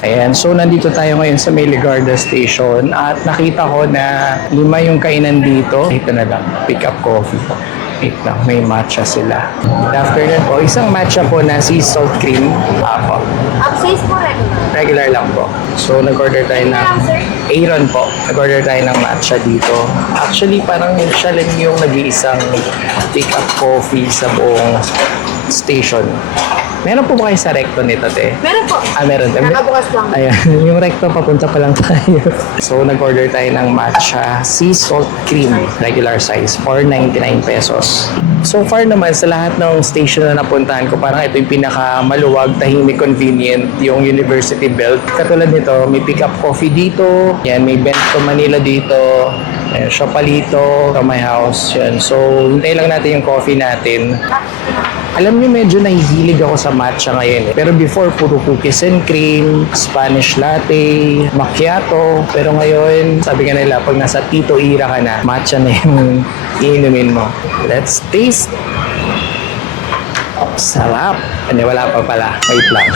Ayan, so nandito tayo ngayon sa May Ligarda Station at nakita ko na 5 yung kainan dito. Ito na lang, pick up coffee. Wait lang, may matcha sila. Good afternoon po. Isang matcha po na sea salt cream. Apo. Upsize po regular. Regular lang po. So, nag-order tayo ng Aaron po. Nag-order tayo ng matcha dito. Actually, parang siya lang yung nag-iisang pick up coffee sa buong station. Meron po ba kayo sa recto nito, te? Meron po. Meron. Nakabukas lang. Ayan, yung recto papunta pa lang tayo. So, nag-order tayo ng matcha sea salt cream, regular size, for 99 pesos. So far naman, sa lahat ng station na napuntahan ko, parang ito yung pinaka-maluwag, tahimik, convenient, yung University Belt. Katulad nito, may pick-up coffee dito, yan, may Bento Manila dito, ayan, Shopalito, to my house, yan. So, hintay lang natin yung coffee natin. Alam niyo, medyo nahihilig ako sa matcha ngayon. Pero before, puro cookies and cream, Spanish latte, macchiato. Pero ngayon, sabi nga nila, pag nasa Tito Ira ka na, matcha na yung iinumin mo. Let's taste! Sarap! Ano, wala pa pala. Wait lang.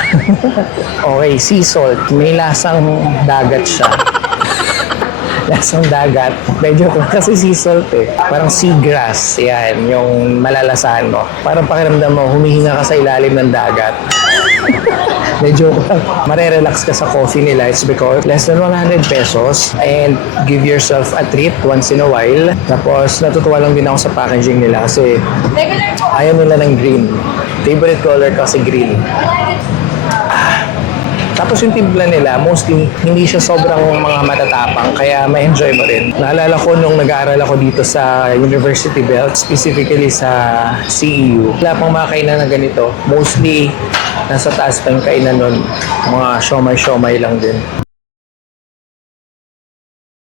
Okay, sea salt. May lasang dagat siya. Lasang dagat. Medyo kasi sea salt eh. Parang seagrass. Yan, yung malalasahan mo. Parang pakiramdam mo, humihinga ka sa ilalim ng dagat. Medyo marerelax ka sa coffee nila. It's because less than 100 pesos and give yourself a treat once in a while. Tapos natutuwa lang din ako sa packaging nila kasi Regular po. ayaw nila ng green. Favorite color kasi green. Tapos yung timpla nila, mostly, hindi siya sobrang mga matatapang, kaya ma-enjoy mo rin. Naalala ko nung nag-aaral ako dito sa University Belt, specifically sa CEU. Wala pang mga kainan na ganito. Mostly, nasa taas pa yung kainan nun. Mga siomay-siomay lang din.